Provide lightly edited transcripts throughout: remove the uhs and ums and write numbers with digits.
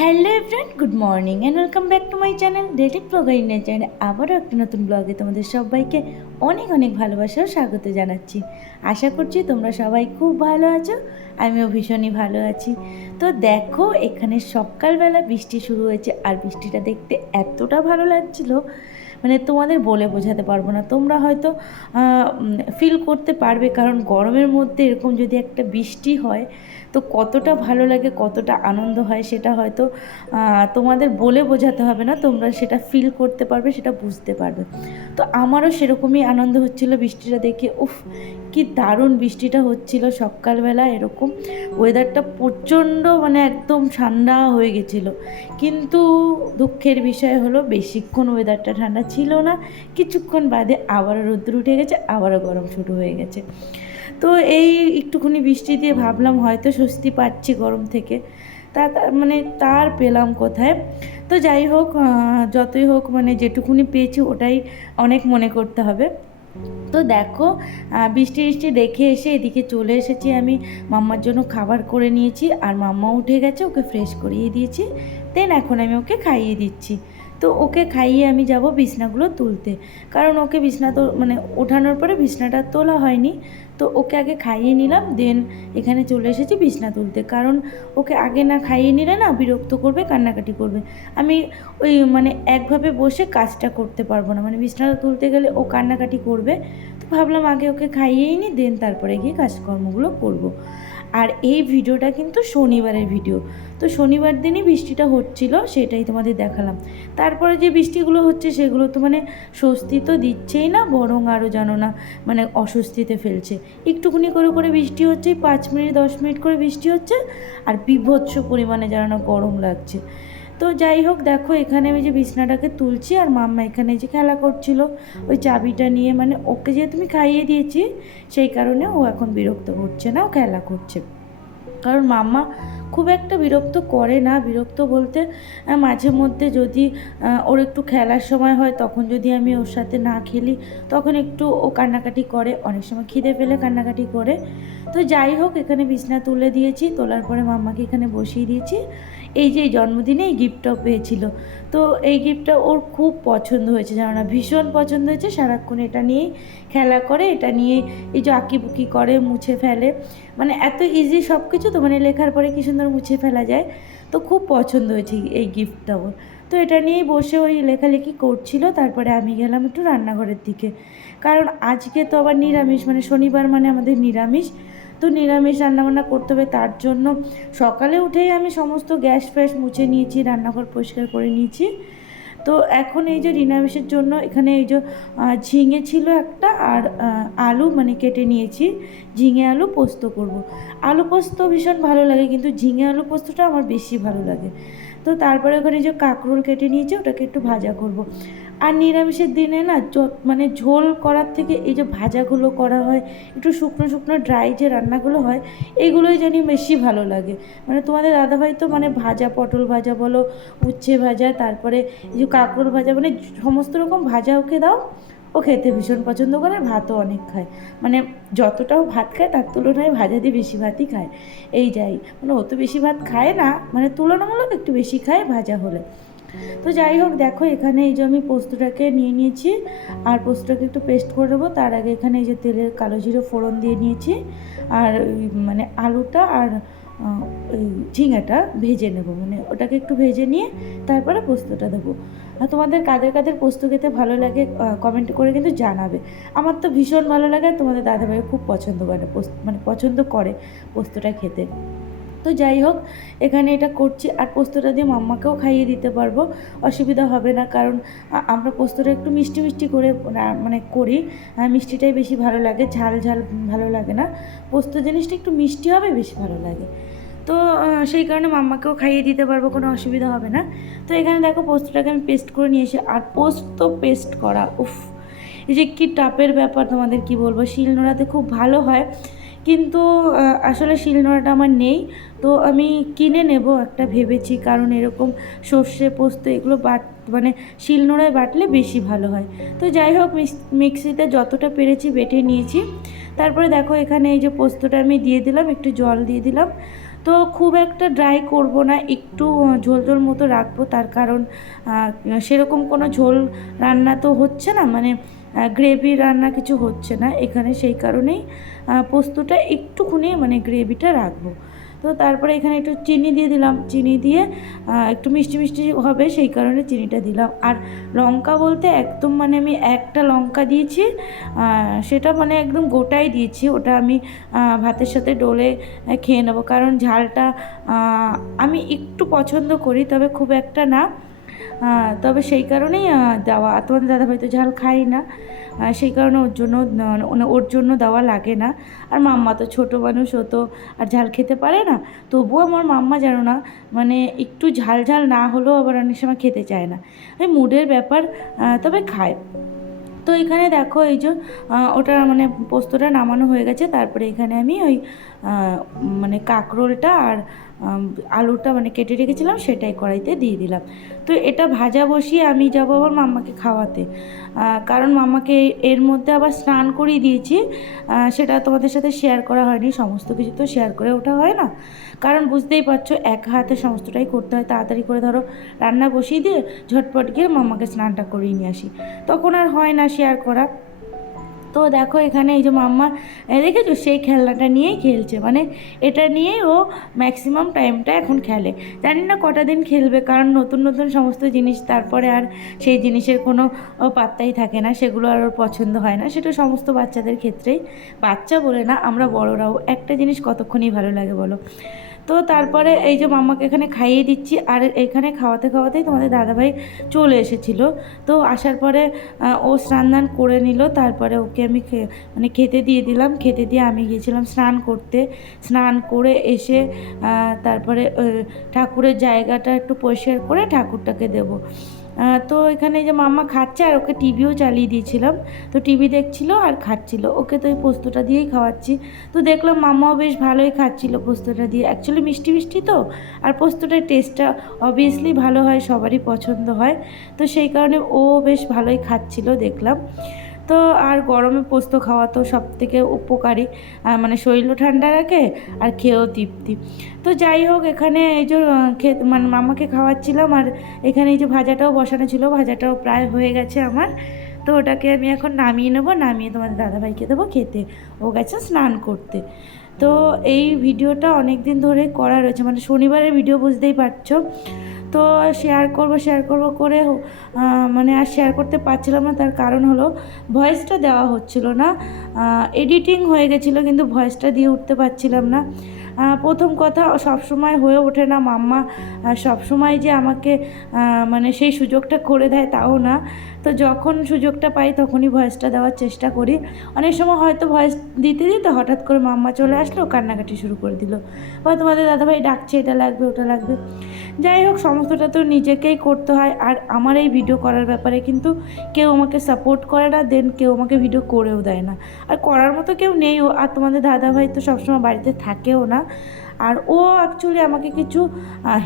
Hello everyone, good morning and welcome back to my channel daily blogging চ্যানেলে আবারও একটা নতুন ব্লগে তোমাদের সবাইকে অনেক অনেক ভালোবাসা ও স্বাগত জানাচ্ছি। আশা করছি তোমরা সবাই খুব ভালো আছো, আমিও ভীষণই ভালো আছি। তো দেখো, এখানে সকালবেলা বৃষ্টি শুরু হয়েছে আর বৃষ্টিটা দেখতে এতটা ভালো লাগছিলো, মানে তোমাদের বলে বোঝাতে পারবো না। তোমরা হয়তো ফিল করতে পারবে, কারণ গরমের মধ্যে এরকম যদি একটা বৃষ্টি হয় তো কতটা ভালো লাগে, কতটা আনন্দ হয় সেটা হয়তো তোমাদের বলে বোঝাতে হবে না, তোমরা সেটা ফিল করতে পারবে, সেটা বুঝতে পারবে। তো আমারও সেরকমই আনন্দ হচ্ছিল বৃষ্টিটা দেখে। উফ, কি দারুণ বৃষ্টিটা হচ্ছিল সকালবেলা। এরকম ওয়েদারটা প্রচণ্ড, মানে একদম ঠান্ডা হয়ে গেছিলো। কিন্তু দুঃখের বিষয় হলো বেশিক্ষণ ওয়েদারটা ঠান্ডা ছিল না, কিছুক্ষণ বাদে আবারও রোদ্দুর উঠে গেছে, আবারও গরম শুরু হয়ে গেছে। তো এই একটুখানি বৃষ্টি দিয়ে ভাবলাম হয়তো স্বস্তি পাচ্ছি গরম থেকে, মানে তার পেলাম কোথায়। তো যাই হোক, যতই হোক, মানে যেটুকুনি পেয়েছি ওটাই অনেক মনে করতে হবে। তো দেখো, বৃষ্টি বৃষ্টি দেখে এসে এদিকে চলে এসেছি আমি। মাম্মার জন্য খাবার করে নিয়েছি আর মাম্মা উঠে গেছে, ওকে ফ্রেশ করিয়ে দিয়েছি। দেন এখন আমি ওকে খাইয়ে দিচ্ছি। তো ওকে খাইয়ে আমি যাব বিছনাগুলো তুলতে, কারণ ওকে বিছনা তো মানে ওঠানোর পরে বিছনাটা তোলা হয়নি। তো ওকে আগে খাইয়ে নিলাম, দেন এখানে চলে এসেছি বিছনা তুলতে, কারণ ওকে আগে না খাইয়ে নিলে না বিরক্ত করবে, কান্নাকাটি করবে। আমি ওই মানে একভাবে বসে কাজটা করতে পারবো না, মানে বিছনাটা তুলতে গেলে ও কান্নাকাটি করবে। তো ভাবলাম আগে ওকে খাইয়েই নিই, দেন তারপরে গিয়ে কাজকর্মগুলো করব। আর এই ভিডিওটা কিন্তু শনিবারের ভিডিও। তো শনিবার দিনই বৃষ্টিটা হচ্ছিল, সেটাই তোমাদের দেখালাম। তারপরে যে বৃষ্টিগুলো হচ্ছে সেগুলো তো মানে স্বস্তি তো দিচ্ছেই না, বরং আরও জানো না মানে অস্বস্তিতে ফেলছে। একটুখানি করে করে বৃষ্টি হচ্ছে, 5 মিনিট 10 মিনিট করে বৃষ্টি হচ্ছে, আর বিভৎস পরিমাণে জানো না গরম লাগছে। তো যাই হোক, দেখো এখানে আমি যে বিছনাটাকে তুলছি আর মাম্মা এখানে যে খেলা করছিল ওই চাবিটা নিয়ে, মানে ওকে যেহেতু আমি খাইয়ে দিয়েছি সেই কারণে ও এখন বিরক্ত করছে না, ও খেলা করছে। কারণ মাম্মা খুব একটা বিরক্ত করে না, বিরক্ত বলতে মাঝে মধ্যে যদি ওর একটু খেলার সময় হয় তখন যদি আমি ওর সাথে না খেলি তখন একটু ও কান্নাকাটি করে, অনেক সময় খিদে পেলে কান্নাকাটি করে। তো যাই হোক, এখানে বিছনা তুলে দিয়েছি, তোলার পরে মাম্মাকে এখানে বসিয়ে দিয়েছি। এই যে জন্মদিনে এই গিফটটাও পেয়েছিল, তো এই গিফটটা ওর খুব পছন্দ হয়েছে, জানো না, ভীষণ পছন্দ হয়েছে। সারাক্ষণ এটা নিয়েই খেলা করে, এটা নিয়েই এই যে আঁকিবুকি করে, মুছে ফেলে, মানে এত ইজি সব কিছু, তো মানে লেখার পরে কী সুন্দর মুছে ফেলা যায়। তো খুব পছন্দ হয়েছে এই গিফটটা ওর। তো এটা নিয়েই বসে ওই লেখালেখি করছিল। তারপরে আমি গেলাম একটু রান্নাঘরের দিকে, কারণ আজকে তো আবার নিরামিষ, মানে শনিবার মানে আমাদের নিরামিষ। তো নিরামিষ রান্নাবান্না করতে হবে, তার জন্য সকালে উঠেই আমি সমস্ত গ্যাস ফ্যাস মুছে নিয়েছি, রান্নাঘর পরিষ্কার করে নিয়েছি। তো এখন এই যে নিরামিষের জন্য এখানে এই যে ঝিঙে ছিল একটা, আর আলু মানে কেটে নিয়েছি, ঝিঙে আলু পোস্ত করব। আলু পোস্ত ভীষণ ভালো লাগে, কিন্তু ঝিঙে আলু পোস্তটা আমার বেশি ভালো লাগে। তো তারপরে ওখানে যে কাঁকরোল কেটে নিয়েছি, ওটাকে একটু ভাজা করব। আর নিরামিষের দিনে না মানে ঝোল করার থেকে এই যে ভাজাগুলো করা হয়, একটু শুকনো শুকনো ড্রাই যে রান্নাগুলো হয়, এইগুলোই জানি বেশি ভালো লাগে। মানে তোমাদের দাদাভাই তো মানে ভাজা, পটল ভাজা বলো, উচ্ছে ভাজা, তারপরে এই যে কাঁকরোল ভাজা, মানে সমস্ত রকম ভাজা ওকে দাও, ও খেতে ভীষণ পছন্দ করে, ভাতও অনেক খায়। মানে যতটাও ভাত খায় তার তুলনায় ভাজা দিয়ে বেশি ভাতই খায়। এই যাই, মানে ও তো বেশি ভাত খায় না, মানে তুলনামূলক একটু বেশি খায় ভাজা হলে। তো যাই হোক, দেখো এখানে এই যে আমি পোস্তটাকে নিয়ে নিয়েছি, আর পোস্তটাকে একটু পেস্ট করে নেবো। তার আগে এখানে এই যে তেলের কালো জিরে ফোড়ন দিয়ে নিয়েছি, আর মানে আলুটা আর ওই ঝিঙাটা ভেজে নেব, মানে ওটাকে একটু ভেজে নিয়ে তারপরে পোস্তটা দেবো। আর তোমাদের কাদের কাদের পোস্ত খেতে ভালো লাগে কমেন্ট করে কিন্তু জানাবে। আমার তো ভীষণ ভালো লাগে, আর তোমাদের দাদাভাই খুব পছন্দ করে মানে পছন্দ করে পোস্তটা খেতে। তো যাই হোক, এখানে এটা করছি, আর পোস্তটা দিয়ে মাম্মাকেও খাইয়ে দিতে পারবো, অসুবিধা হবে না। কারণ আমরা পোস্তটা একটু মিষ্টি মিষ্টি করে মানে করি, মিষ্টিটাই বেশি ভালো লাগে, ঝাল ঝাল ভালো লাগে না। পোস্ত জিনিসটা একটু মিষ্টি হবে, বেশি ভালো লাগে। তো সেই কারণে মাম্মাকেও খাইয়ে দিতে পারবো, কোনো অসুবিধা হবে না। তো এখানে দেখো পোস্তটাকে আমি পেস্ট করে নিয়ে এসে, আর পোস্ত পেস্ট করা, উফ, এই যে কী টাপের ব্যাপার, তোমাদের কি বলবো। শিলনোড়াতে খুব ভালো হয়, কিন্তু আসলে শিলনোড়াটা আমার নেই। তো আমি কিনে নেব একটা ভেবেছি, কারণ এরকম সর্ষে পোস্ত এগুলো মানে শিলনোড়ায় বাটলে বেশি ভালো হয়। তো যাই হোক, মিক্সিতে যতটা পেরেছি বেটে নিয়েছি। তারপরে দেখো এখানে এই যে পোস্তটা আমি দিয়ে দিলাম, একটু জল দিয়ে দিলাম। তো খুব একটা ড্রাই করব না, একটু ঝোল ঝোল মতো রাখবো, তার কারণ সেরকম কোনো ঝোল রান্না তো হচ্ছে না, মানে গ্রেভি রান্না কিছু হচ্ছে না এখানে, সেই কারণেই পোস্তটা একটুখানি মানে গ্রেভিটা রাখবো। তো তারপরে এখানে একটু চিনি দিয়ে দিলাম, চিনি দিয়ে একটু মিষ্টি মিষ্টি হবে সেই কারণে চিনিটা দিলাম। আর লঙ্কা বলতে একদম মানে আমি একটা লঙ্কা দিয়েছি, সেটা মানে একদম গোটাই দিয়েছি, ওটা আমি ভাতের সাথে ডলে খেয়ে নেবো, কারণ ঝালটা আমি একটু পছন্দ করি, তবে খুব একটা না, তবে সেই কারণেই দেওয়া। তোমাদের দাদাভাই তো ঝাল খাই না, সেই কারণে ওর জন্য দেওয়া লাগে না। আর মাম্মা তো ছোটো মানুষ, ও তো আর ঝাল খেতে পারে না, তবুও আমার মাম্মা জানো না, মানে একটু ঝাল ঝাল না হলেও আবার অনেক সময় খেতে চায় না, এই মুডের ব্যাপার, তবে খায়। তো এখানে দেখো এই যে ওটা মানে পোস্তটা নামানো হয়ে গেছে, তারপরে এখানে আমি ওই মানে কাঁকরোলটা আর আলুটা মানে কেটে রেখেছিলাম সেটাই কড়াইতে দিয়ে দিলাম। তো এটা ভাজা বসিয়ে আমি যাবো আবার মাম্মাকে খাওয়াতে, কারণ মাম্মাকে এর মধ্যে আবার স্নান করিয়ে দিয়েছি, সেটা তোমাদের সাথে শেয়ার করা হয়নি, সমস্ত কিছু তো শেয়ার করে ওঠা হয় না, কারণ বুঝতেই পারছো এক হাতে সমস্তটাই করতে হয়, তাড়াতাড়ি করে ধরো রান্না বসিয়ে দিয়ে ঝটপট গিয়ে মাম্মাকে স্নানটা করিয়ে নিয়ে আসি, তখন আর হয় না শেয়ার করা। তো দেখো এখানে এই যে মাম্মা দেখেছো সেই খেলনাটা নিয়েই খেলছে, মানে এটা নিয়েই ও ম্যাক্সিমাম টাইমটা এখন খেলে। জানি না কটা দিন খেলবে, কারণ নতুন নতুন সমস্ত জিনিস, তারপরে আর সেই জিনিসের কোনো পাত্তাই থাকে না, সেগুলো আর ওর পছন্দ হয় না, সেটা সমস্ত বাচ্চাদের ক্ষেত্রেই, বাচ্চা বলে না আমরা বড়রাও একটা জিনিস কতক্ষণই ভালো লাগে বলো। তো তারপরে এই যে মাম্মাকে এখানে খাইয়ে দিচ্ছি, আর এখানে খাওয়াতে খাওয়াতেই তোমাদের দাদাভাই চলে এসেছিলো। তো আসার পরে ও স্নান দান করে নিল, তারপরে ওকে আমি মানে খেতে দিয়ে দিলাম, খেতে দিয়ে আমি গিয়েছিলাম স্নান করতে, স্নান করে এসে তারপরে ঠাকুরের জায়গাটা একটু পরিষ্কার করে ঠাকুরটাকে দেবো। তো এখানে যে মাম্মা খাচ্ছে, আর ওকে টিভিও চালিয়ে দিয়েছিলাম, তো টিভি দেখছিল আর খাচ্ছিল, ওকে তো ওই পোস্তটা দিয়েই খাওয়াচ্ছি। তো দেখলাম মাম্মাও বেশ ভালোই খাচ্ছিল পোস্তটা দিয়ে, অ্যাকচুয়ালি মিষ্টি মিষ্টি তো, আর পোস্তটার টেস্টটা অবভিয়াসলি ভালো হয়, সবারই পছন্দ হয়, তো সেই কারণে ও বেশ ভালোই খাচ্ছিল দেখলাম। তো আর গরমে পোস্ত খাওয়া তো সব থেকে উপকারী, মানে শরীরও ঠান্ডা রাখে আর খেয়েও তৃপ্তি। তো যাই হোক এখানে এই যে মানে মামাকে খাওয়াচ্ছিলাম, আর এখানে এই যে ভাজাটাও বসানো ছিল, ভাজাটাও প্রায় হয়ে গেছে আমার, তো ওটাকে আমি এখন নামিয়ে নেবো, নামিয়ে তোমাদের দাদাভাইকে দেবো খেতে, ও গেছে স্নান করতে। তো এই ভিডিওটা অনেক দিন ধরে করা রয়েছে, মানে শনিবারের ভিডিও বুঝতেই পারছো, তো শেয়ার করব করে মানে আর শেয়ার করতে পারছিলাম না, তার কারণ হলো ভয়েসটা দেওয়া হচ্ছিল না, এডিটিং হয়ে গেছিলো কিন্তু ভয়েসটা দিয়ে উঠতে পারছিলাম না। প্রথম কথা সবসময় হয়ে ওঠে না, মাম্মা সবসময় যে আমাকে মানে সেই সুযোগটা করে দেয় তাও না, তো যখন সুযোগটা পাই তখনই ভয়েসটা দেওয়ার চেষ্টা করি। অনেক সময় হয়তো ভয়েস দিতে দিতে হঠাৎ করে মাম্মা চলে আসলো, কান্নাকাটি শুরু করে দিল, বা তোমাদের দাদাভাই ডাকছে এটা লাগবে ওটা লাগবে, যাই হোক সমস্তটা তো নিজেকেই করতে হয়। আর আমার এই ভিডিও করার ব্যাপারে কিন্তু কেউ আমাকে সাপোর্ট করে না, দেন কেউ আমাকে ভিডিও করেও দেয় না, আর করার মতো কেউ নেইও, আর তোমাদের দাদাভাই তো সবসময় বাড়িতে থাকেও না, আর ও অ্যাকচুয়ালি আমাকে কিছু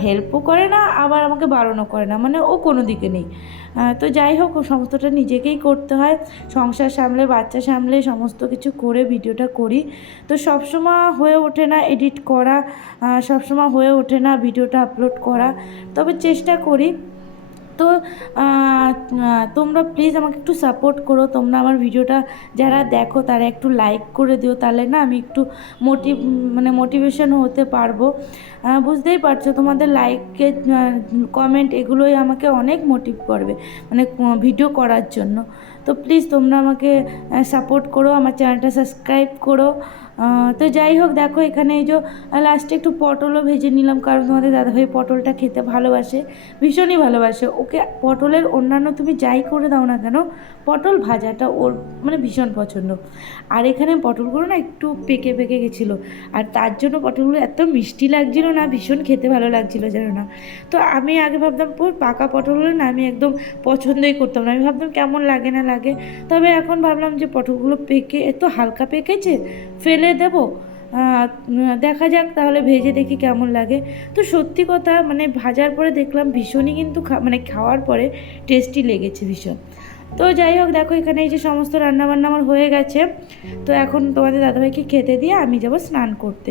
হেল্পও করে না, আবার আমাকে বারণও করে না, মানে ও কোনো দিকে নেই। তো যাই হোক সমস্তটা নিজেকেই করতে হয়, সংসার সামলে বাচ্চা সামলে সমস্ত কিছু করে ভিডিওটা করি, তো সবসময় হয়ে ওঠে না এডিট করা, সবসময় হয়ে ওঠে না ভিডিওটা আপলোড করা, তবে চেষ্টা করি। তো তোমরা প্লিজ আমাকে একটু সাপোর্ট করো, তোমরা আমার ভিডিওটা যারা দেখো তারা একটু লাইক করে দিও, তাহলে না আমি একটু মোটিভেশন হতে পারবো। বুঝতেই পারছো তোমাদের লাইকে কমেন্ট এগুলোই আমাকে অনেক মোটিভ করবে, মানে ভিডিও করার জন্য। তো প্লিজ তোমরা আমাকে সাপোর্ট করো, আমার চ্যানেলটা সাবস্ক্রাইব করো। তো যাই হোক দেখো এখানে এই যে লাস্টে একটু পটলও ভেজে নিলাম, কারণ তোমাদের দাদাভাই পটলটা খেতে ভালোবাসে, ভীষণই ভালোবাসে, ওকে পটলের অন্যান্য তুমি যাই করে দাও না কেন পটল ভাজাটা ওর মানে ভীষণ পছন্দ। আর এখানে পটলগুলো না একটু পেকে পেকে গেছিলো, আর তার জন্য পটলগুলো এত মিষ্টি লাগছিলো না, ভীষণ খেতে ভালো লাগছিলো জানো না। তো আমি আগে ভাবতাম পাকা পটলগুলো না আমি একদম পছন্দই করতাম না, আমি ভাবতাম কেমন লাগে না লাগে, তবে এখন ভাবলাম যে পটলগুলো পেকে এত হালকা পেকেছে ফেলে দেবো, দেখা যাক তাহলে ভেজে দেখি কেমন লাগে। তো সত্যি কথা মানে ভাজার পরে দেখলাম ভীষণই কিন্তু মানে খাওয়ার পরে টেস্টি লেগেছে ভীষণ। তো যাই হোক, দেখো এখানে এই যে সমস্ত রান্নাবান্না আমার হয়ে গেছে। তো এখন তোমাদের দাদাভাইকে খেতে দিয়ে আমি যাব স্নান করতে,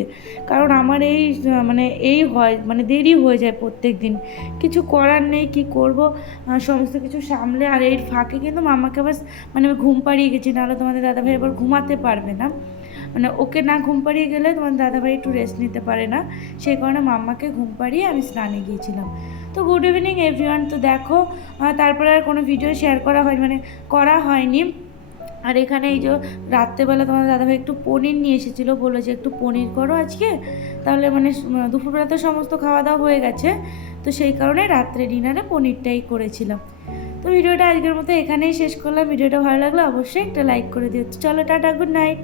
কারণ আমার এই মানে এই হয় মানে দেরি হয়ে যায় প্রত্যেক দিন, কিছু করার নেই, কি করব, সমস্ত কিছু সামলে। আর এর ফাঁকে কিন্তু মামাকে বাস মানে আমি ঘুম পাড়িয়ে গেছি, নাহলে তোমাদের দাদাভাই এবার ঘুমাতে পারবে না, মানে ওকে না ঘুম পাড়িয়ে গেলে তোমার দাদাভাই একটু রেস্ট নিতে পারে না, সেই কারণে মাম্মাকে ঘুম পাড়িয়ে আমি স্নানে গিয়েছিলাম। তো গুড ইভিনিং এভরিওয়ান। তো দেখো তারপরে আর কোনো ভিডিও শেয়ার করা হয়নি, মানে করা হয়নি। আর এখানে এই যে রাত্রেবেলা তোমার দাদাভাই একটু পনির নিয়ে এসেছিলো, বললো যে একটু পনির করো আজকে, তাহলে মানে দুপুরবেলা তো সমস্ত খাওয়া দাওয়া হয়ে গেছে, তো সেই কারণে রাত্রে ডিনারে পনিরটাই করেছিলাম। তো ভিডিওটা আজকের মতো এখানেই শেষ করলাম। ভিডিওটা ভালো লাগলে অবশ্যই একটা লাইক করে দিও। চলো টাটা, গুড নাইট।